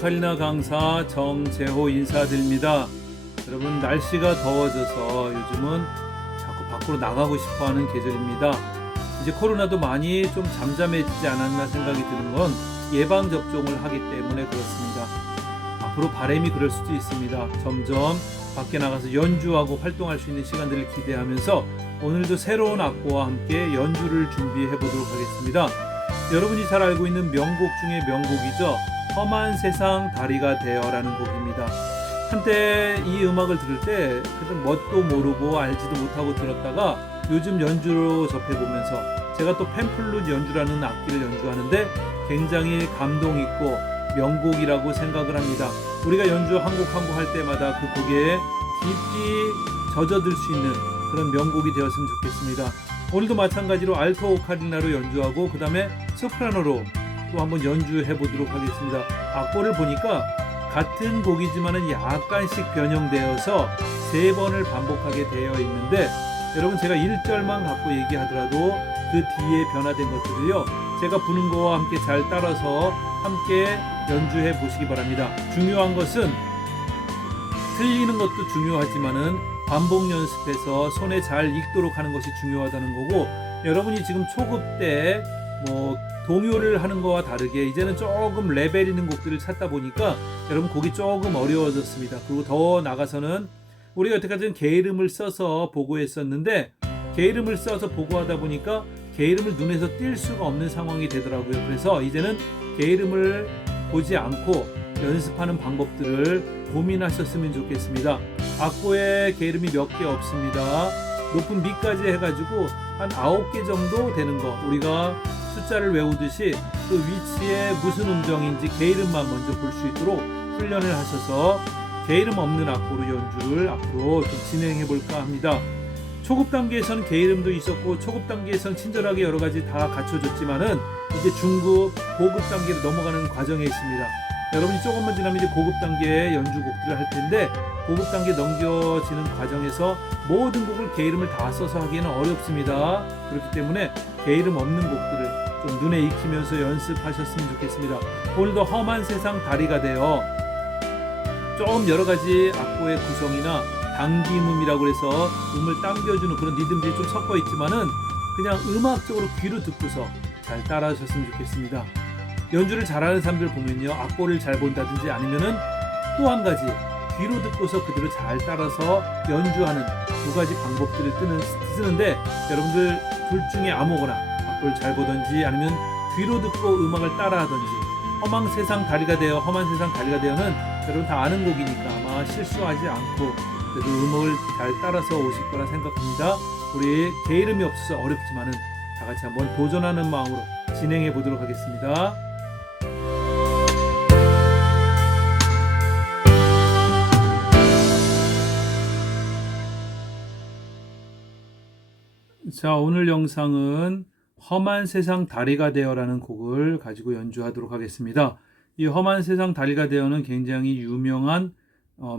오카리나 강사 정재호 인사드립니다. 여러분, 날씨가 더워져서 요즘은 자꾸 밖으로 나가고 싶어하는 계절입니다. 이제 코로나도 많이 좀 잠잠해지지 않았나 생각이 드는 건 예방접종을 하기 때문에 그렇습니다. 앞으로 바람이 그럴 수도 있습니다. 점점 밖에 나가서 연주하고 활동할 수 있는 시간들을 기대하면서 오늘도 새로운 악보와 함께 연주를 준비해 보도록 하겠습니다. 여러분이 잘 알고 있는 명곡 중에 명곡이죠. 험한 세상 다리가 되어라는 곡입니다. 한때 이 음악을 들을 때 뭣도 모르고 알지도 못하고 들었다가 요즘 연주로 접해보면서 제가 또 펜플룻 연주라는 악기를 연주하는데 굉장히 감동 있고 명곡이라고 생각을 합니다. 우리가 연주 한 곡 한 곡 할 때마다 그 곡에 깊이 젖어들 수 있는 그런 명곡이 되었으면 좋겠습니다. 오늘도 마찬가지로 알토 오카리나로 연주하고 그 다음에 소프라노로 또 한번 연주해 보도록 하겠습니다. 악보를 보니까 같은 곡이지만은 약간씩 변형되어서 3번을 반복하게 되어 있는데 여러분, 제가 1절만 갖고 얘기하더라도 그 뒤에 변화된 것들을요, 제가 부는 거와 함께 잘 따라서 함께 연주해 보시기 바랍니다. 중요한 것은 틀리는 것도 중요하지만은 반복 연습해서 손에 잘 익도록 하는 것이 중요하다는 거고, 여러분이 지금 초급 때 동요를 하는 거와 다르게 이제는 조금 레벨 있는 곡들을 찾다 보니까 여러분 곡이 조금 어려워졌습니다. 그리고 더 나가서는 우리가 여태까지는 개 이름을 써서 보고했었는데 개 이름을 써서 보고하다 보니까 개 이름을 눈에서 띌 수가 없는 상황이 되더라고요. 그래서 이제는 개 이름을 보지 않고 연습하는 방법들을 고민하셨으면 좋겠습니다. 악보에 개 이름이 몇 개 없습니다. 높은 미까지 해가지고 한 9개 정도 되는 거, 우리가 숫자를 외우듯이 그 위치에 무슨 음정인지 개 이름만 먼저 볼 수 있도록 훈련을 하셔서 개 이름 없는 악보로 연주를 앞으로 좀 진행해 볼까 합니다. 초급 단계에서는 개 이름도 있었고 초급 단계에서는 친절하게 여러 가지 다 갖춰졌지만은 이제 중급, 고급 단계로 넘어가는 과정에 있습니다. 여러분이 조금만 지나면 이제 고급 단계의 연주곡들을 할 텐데 고급 단계 넘겨지는 과정에서 모든 곡을 개 이름을 다 써서 하기에는 어렵습니다. 그렇기 때문에 개 이름 없는 곡들을 좀 눈에 익히면서 연습하셨으면 좋겠습니다. 오늘도 험한 세상 다리가 되어 좀 여러 가지 악보의 구성이나 당김음이라고 해서 음을 당겨주는 그런 리듬들이 좀 섞어 있지만은 그냥 음악적으로 귀로 듣고서 잘 따라하셨으면 좋겠습니다. 연주를 잘하는 사람들 보면요, 악보를 잘 본다든지 아니면은 또 한 가지 귀로 듣고서 그대로 잘 따라서 연주하는 2가지 방법들을 쓰는데 여러분들 둘 중에 아무거나 악보를 잘 보든지 아니면 귀로 듣고 음악을 따라하든지, 험한 세상 다리가 되어, 험한 세상 다리가 되어는 여러분 다 아는 곡이니까 아마 실수하지 않고 그래도 음악을 잘 따라서 오실 거라 생각합니다. 우리 개 이름이 없어서 어렵지만은 다 같이 한번 도전하는 마음으로 진행해 보도록 하겠습니다. 자, 오늘 영상은 험한 세상 다리가 되어라는 곡을 가지고 연주하도록 하겠습니다. 이 험한 세상 다리가 되어는 굉장히 유명한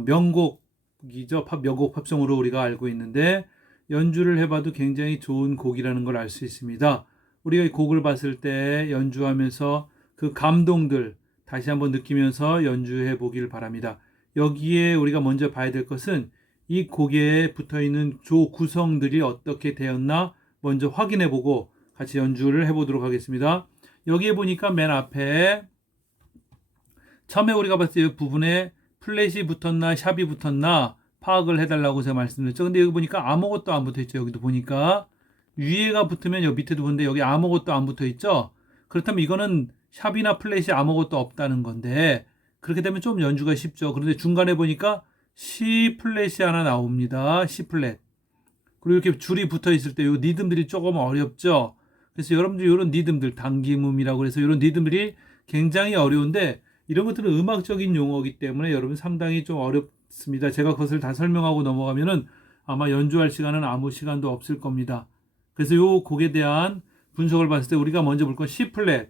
명곡이죠. 명곡 팝송으로 우리가 알고 있는데 연주를 해봐도 굉장히 좋은 곡이라는 걸 알 수 있습니다. 우리가 이 곡을 봤을 때 연주하면서 그 감동들 다시 한번 느끼면서 연주해 보길 바랍니다. 여기에 우리가 먼저 봐야 될 것은 이 곡에 붙어있는 조 구성들이 어떻게 되었나 먼저 확인해보고 같이 연주를 해보도록 하겠습니다. 여기에 보니까 맨 앞에 처음에 우리가 봤을 때 이 부분에 플랫이 붙었나 샵이 붙었나 파악을 해달라고 제가 말씀드렸죠. 근데 여기 보니까 아무것도 안 붙어있죠. 여기도 보니까 위에가 붙으면 여기 밑에도 붙는데 여기 아무것도 안 붙어있죠. 그렇다면 이거는 샵이나 플랫이 아무것도 없다는 건데 그렇게 되면 좀 연주가 쉽죠. 그런데 중간에 보니까 C 플랫이 하나 나옵니다. C 플랫. 그리고 이렇게 줄이 붙어 있을 때 이 리듬들이 조금 어렵죠. 그래서 여러분들이 이런 리듬들, 당김음이라고 해서 이런 리듬들이 굉장히 어려운데 이런 것들은 음악적인 용어이기 때문에 여러분 상당히 좀 어렵습니다. 제가 그것을 다 설명하고 넘어가면은 아마 연주할 시간은 아무 시간도 없을 겁니다. 그래서 이 곡에 대한 분석을 봤을 때 우리가 먼저 볼 건 C 플랫.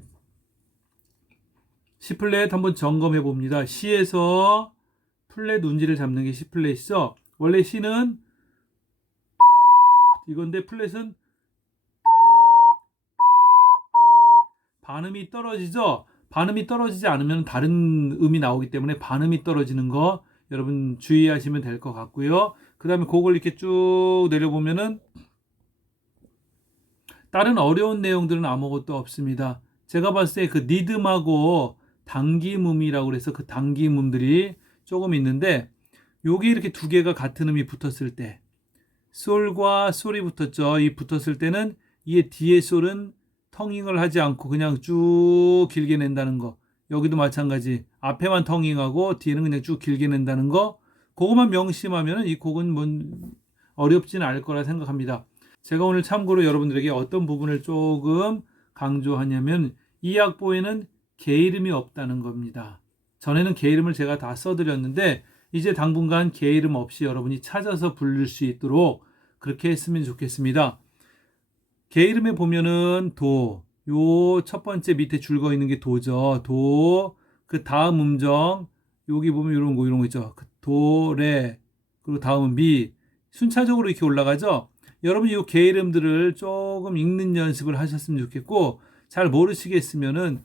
C 플랫 한번 점검해 봅니다. C에서 플랫 운지를 잡는 게 C 플랫이죠. 원래 C는 이건데 플랫은 반음이 떨어지죠. 반음이 떨어지지 않으면 다른 음이 나오기 때문에 반음이 떨어지는 거 여러분 주의하시면 될 것 같고요. 그 다음에 곡을 이렇게 쭉 내려보면은 다른 어려운 내용들은 아무것도 없습니다. 제가 봤을 때 그 리듬하고 당김음이라고 그래서 그 당김음들이 조금 있는데 여기 이렇게 두 개가 같은 음이 붙었을 때 솔과 솔이 붙었죠. 이 붙었을 때는 이 뒤에 솔은 텅잉을 하지 않고 그냥 쭉 길게 낸다는 거. 여기도 마찬가지. 앞에만 텅잉하고 뒤에는 그냥 쭉 길게 낸다는 거. 그것만 명심하면 이 곡은 뭐 어렵지는 않을 거라 생각합니다. 제가 오늘 참고로 여러분들에게 어떤 부분을 조금 강조하냐면 이 악보에는 게이름이 없다는 겁니다. 전에는 게이름을 제가 다 써드렸는데 이제 당분간 게이름 없이 여러분이 찾아서 부를 수 있도록 그렇게 했으면 좋겠습니다. 게이름에 보면은 도, 요 첫 번째 밑에 줄거 있는 게 도죠. 도, 그 다음 음정, 여기 보면 이런 거 있죠. 도, 레, 그리고 다음은 미. 순차적으로 이렇게 올라가죠. 여러분 이 게이름들을 조금 읽는 연습을 하셨으면 좋겠고, 잘 모르시겠으면은,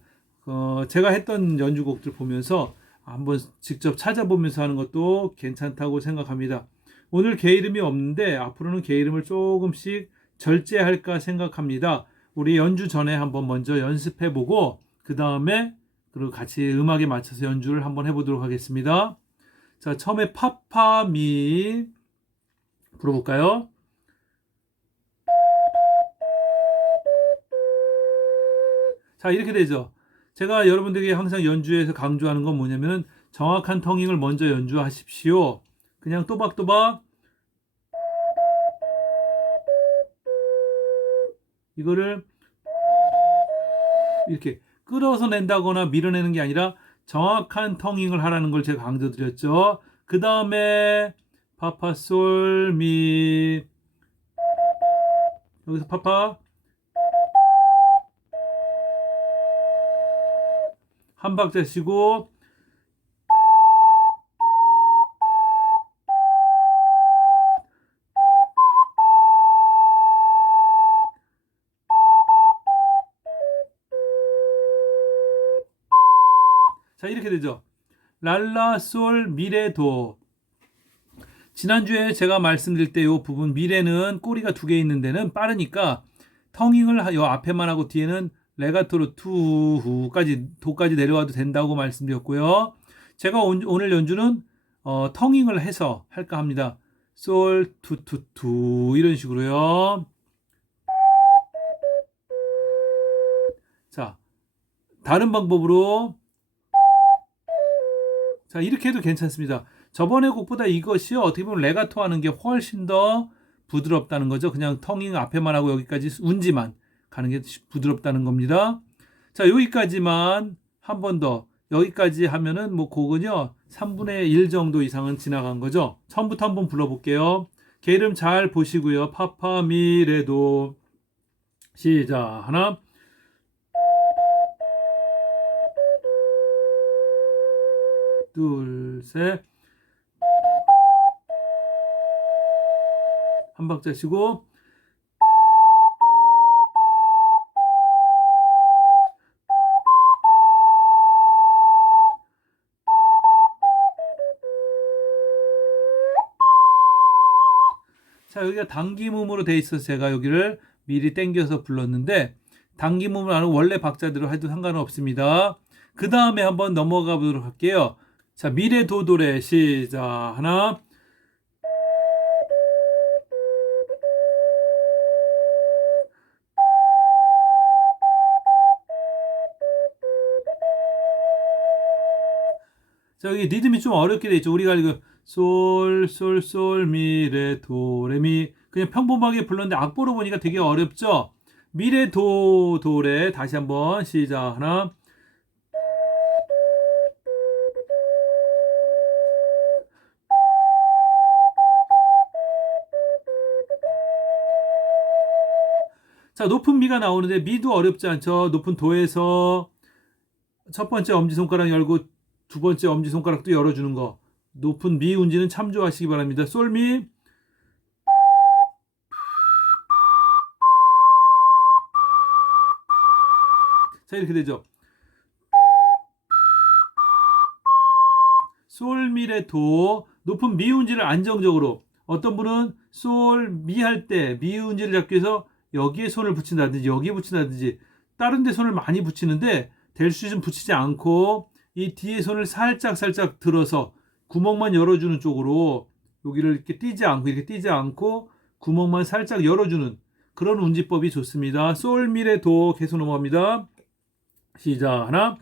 제가 했던 연주곡들 보면서 한번 직접 찾아보면서 하는 것도 괜찮다고 생각합니다. 오늘 게이름이 없는데 앞으로는 게이름을 조금씩 절제할까 생각합니다. 우리 연주 전에 한번 먼저 연습해보고 그 다음에 그리고 같이 음악에 맞춰서 연주를 한번 해보도록 하겠습니다. 자, 처음에 파파미 불어볼까요? 자, 이렇게 되죠. 제가 여러분들에게 항상 연주에서 강조하는 건 뭐냐면은 정확한 텅잉을 먼저 연주하십시오. 그냥 또박또박 이거를 이렇게 끌어서 낸다거나 밀어내는 게 아니라 정확한 텅잉을 하라는 걸 제가 강조드렸죠. 그 다음에 파파 솔미 여기서 파파 한 박자 쉬고 자 이렇게 되죠. 랄라 솔 미레 도. 지난주에 제가 말씀드릴 때 이 부분 미레는 꼬리가 두 개 있는 데는 빠르니까 텅잉을 요 앞에만 하고 뒤에는 레가토로 투후까지 도까지 내려와도 된다고 말씀드렸고요. 제가 오늘 연주는 텅잉을 해서 할까 합니다. 솔 투투투 이런 식으로요. 자, 다른 방법으로 자, 이렇게 해도 괜찮습니다. 저번에 곡보다 이것이요. 어떻게 보면 레가토 하는 게 훨씬 더 부드럽다는 거죠. 그냥 텅잉 앞에만 하고 여기까지 운지만 가는 게 부드럽다는 겁니다. 자, 여기까지만 한 번 더. 여기까지 하면은 뭐 곡은요. 3분의 1 정도 이상은 지나간 거죠. 처음부터 한번 불러볼게요. 게이름 잘 보시고요. 파파 미레도 시작. 하나 둘 셋 한 박자 쉬고 자 여기가 당김음으로 돼 있어서 제가 여기를 미리 땡겨서 불렀는데 당김음을 안 하고 원래 박자대로 해도 상관은 없습니다. 그 다음에 한번 넘어가 보도록 할게요. 자 미레 도도레 시작. 하나 자 여기 리듬이 좀 어렵게 돼 있죠. 우리가 이거 솔, 솔, 솔, 미, 레, 도, 레, 미 그냥 평범하게 불렀는데 악보로 보니까 되게 어렵죠. 미, 레, 도, 도, 레 다시 한번 시작. 하나 자 높은 미가 나오는데 미도 어렵지 않죠. 높은 도에서 첫 번째 엄지손가락 열고 두 번째 엄지손가락도 열어주는 거. 높은 미 운지는 참조하시기 바랍니다. 솔미. 자, 이렇게 되죠. 솔, 미레, 도 높은 미 운지를 안정적으로 어떤 분은 솔, 미 할 때 미 운지를 잡기 위해서 여기에 손을 붙인다든지 여기에 붙인다든지 다른 데 손을 많이 붙이는데 될 수 있으면 붙이지 않고 이 뒤에 손을 살짝 들어서 구멍만 열어주는 쪽으로 여기를 이렇게 띄지 않고 구멍만 살짝 열어주는 그런 운지법이 좋습니다. 솔, 미, 레, 도 계속 넘어갑니다. 시작. 하나,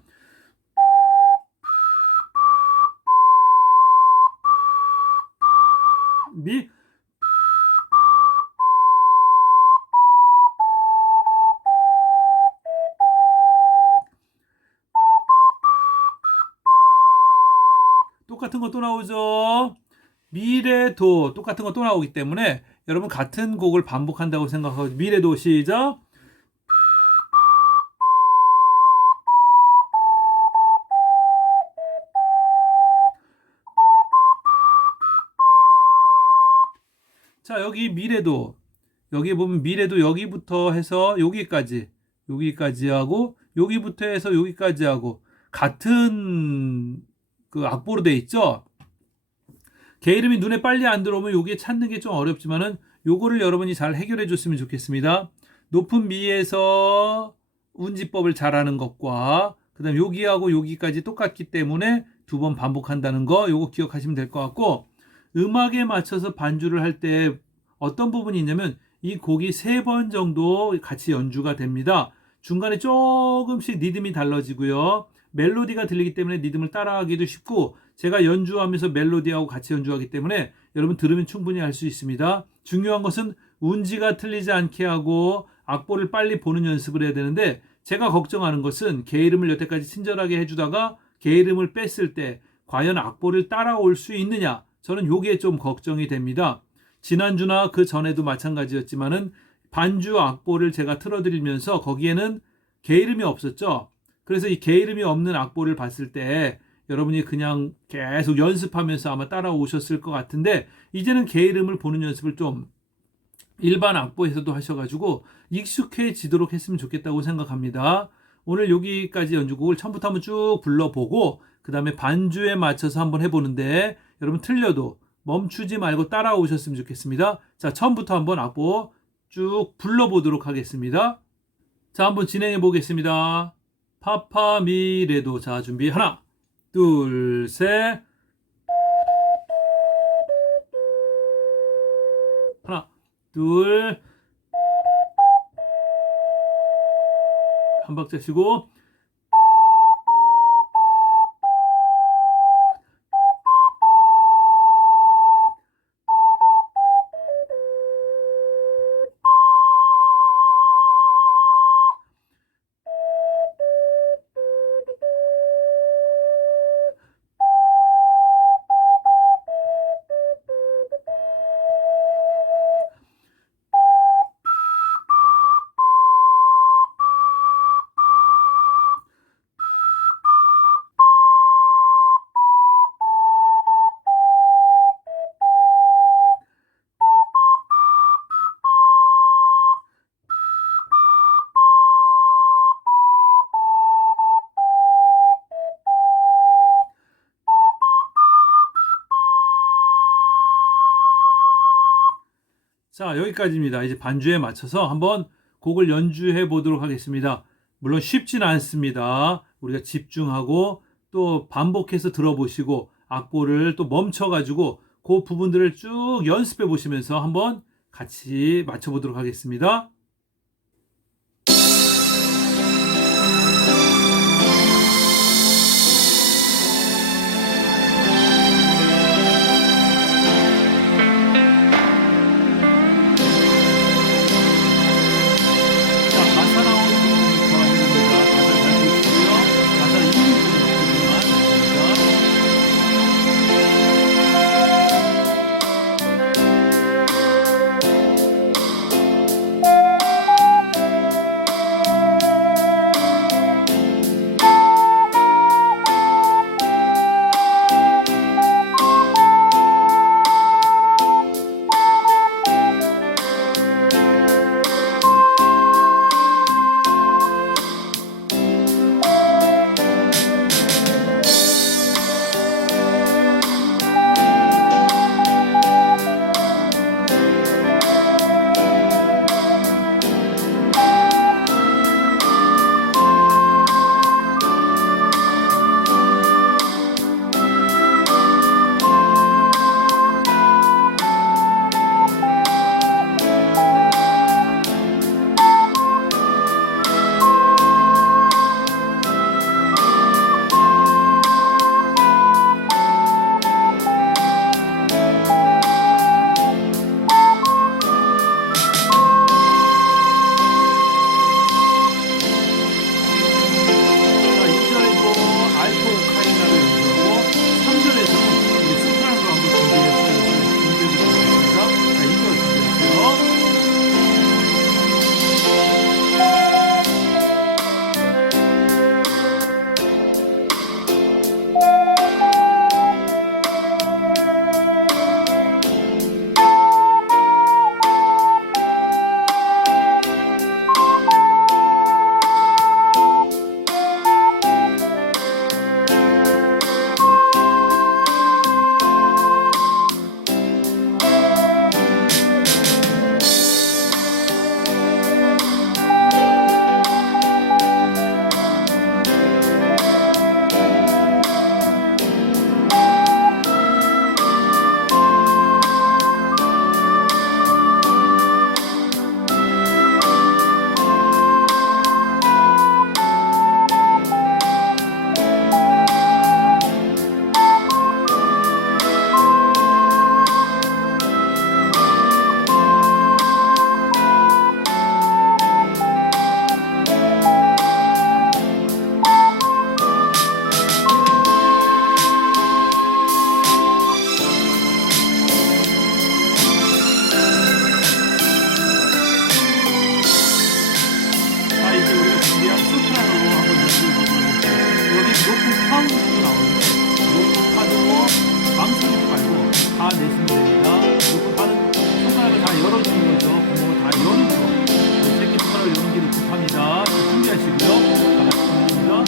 미, 똑같은 거 또 나오죠. 미, 레, 도 똑같은 거 또 나오기 때문에 여러분 같은 곡을 반복한다고 생각하고 미, 레, 도 시작. 자, 여기 미래도 여기 보면 미래도 여기부터 해서 여기까지 하고 여기부터 해서 여기까지 하고 같은 그 악보로 돼 있죠. 개 이름이 눈에 빨리 안 들어오면 여기에 찾는 게 좀 어렵지만은 요거를 여러분이 잘 해결해 줬으면 좋겠습니다. 높은 미에서 운지법을 잘하는 것과 그다음 여기하고 여기까지 똑같기 때문에 두 번 반복한다는 거 요거 기억하시면 될 것 같고 음악에 맞춰서 반주를 할 때 어떤 부분이 있냐면 이 곡이 3번 정도 같이 연주가 됩니다. 중간에 조금씩 리듬이 달라지고요. 멜로디가 들리기 때문에 리듬을 따라하기도 쉽고 제가 연주하면서 멜로디하고 같이 연주하기 때문에 여러분 들으면 충분히 알 수 있습니다. 중요한 것은 운지가 틀리지 않게 하고 악보를 빨리 보는 연습을 해야 되는데 제가 걱정하는 것은 개 이름을 여태까지 친절하게 해주다가 개 이름을 뺐을 때 과연 악보를 따라올 수 있느냐 저는 요게 좀 걱정이 됩니다. 지난주나 그 전에도 마찬가지였지만은 반주 악보를 제가 틀어드리면서 거기에는 개 이름이 없었죠. 그래서 이 개 이름이 없는 악보를 봤을 때 여러분이 그냥 계속 연습하면서 아마 따라오셨을 것 같은데 이제는 개 이름을 보는 연습을 좀 일반 악보에서도 하셔가지고 익숙해지도록 했으면 좋겠다고 생각합니다. 오늘 여기까지 연주곡을 처음부터 한번 쭉 불러보고 그 다음에 반주에 맞춰서 한번 해보는데 여러분 틀려도 멈추지 말고 따라오셨으면 좋겠습니다. 자, 처음부터 한번 악보 쭉 불러보도록 하겠습니다. 자, 한번 진행해 보겠습니다. 파파 미 레도. 자, 준비 하나 둘 셋 하나 둘 한 박자 쉬고 자, 여기까지입니다. 이제 반주에 맞춰서 한번 곡을 연주해 보도록 하겠습니다. 물론 쉽지는 않습니다. 우리가 집중하고 또 반복해서 들어보시고 악보를 또 멈춰가지고 그 부분들을 쭉 연습해 보시면서 한번 같이 맞춰 보도록 하겠습니다. 다 열어주는 거죠. 구멍을 다 열어주고 새끼손가락 열기도 급합니다. 준비하시고요. 다 같이 준비합니다.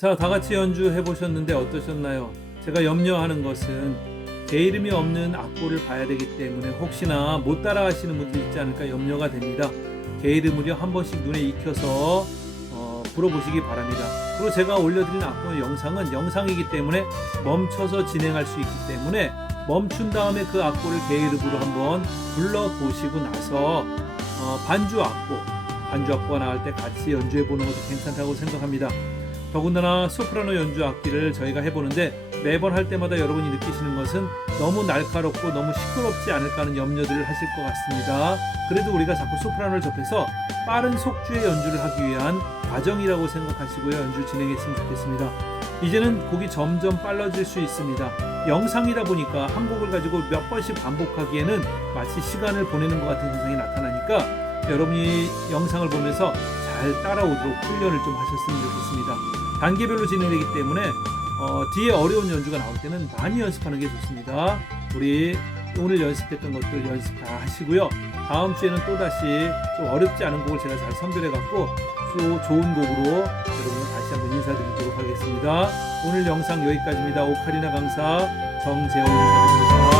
자, 다 같이 연주해 보셨는데 어떠셨나요? 제가 염려하는 것은 제 이름이 없는 악보를 봐야 되기 때문에 혹시나 못 따라 하시는 분들 있지 않을까 염려가 됩니다. 제 이름을요 한 번씩 눈에 익혀서 불어보시기 바랍니다. 그리고 제가 올려드린 악보 영상은 영상이기 때문에 멈춰서 진행할 수 있기 때문에 멈춘 다음에 그 악보를 제 이름으로 한번 불러보시고 나서 반주 악보가 나올 때 같이 연주해 보는 것도 괜찮다고 생각합니다. 더군다나 소프라노 연주 악기를 저희가 해보는데 매번 할 때마다 여러분이 느끼시는 것은 너무 날카롭고 너무 시끄럽지 않을까 하는 염려들을 하실 것 같습니다. 그래도 우리가 자꾸 소프라노를 접해서 빠른 속주의 연주를 하기 위한 과정이라고 생각하시고요. 연주 진행했으면 좋겠습니다. 이제는 곡이 점점 빨라질 수 있습니다. 영상이다 보니까 한 곡을 가지고 몇 번씩 반복하기에는 마치 시간을 보내는 것 같은 현상이 나타나니까 여러분이 영상을 보면서 잘 따라오도록 훈련을 좀 하셨으면 좋겠습니다. 단계별로 진행되기 때문에 뒤에 어려운 연주가 나올 때는 많이 연습하는 게 좋습니다. 우리 오늘 연습했던 것들 연습 다 하시고요. 다음 주에는 또다시 좀 어렵지 않은 곡을 제가 잘 선별해 갖고 또 좋은 곡으로 여러분을 다시 한번 인사드리도록 하겠습니다. 오늘 영상 여기까지입니다. 오카리나 강사 정재호 인사드립니다.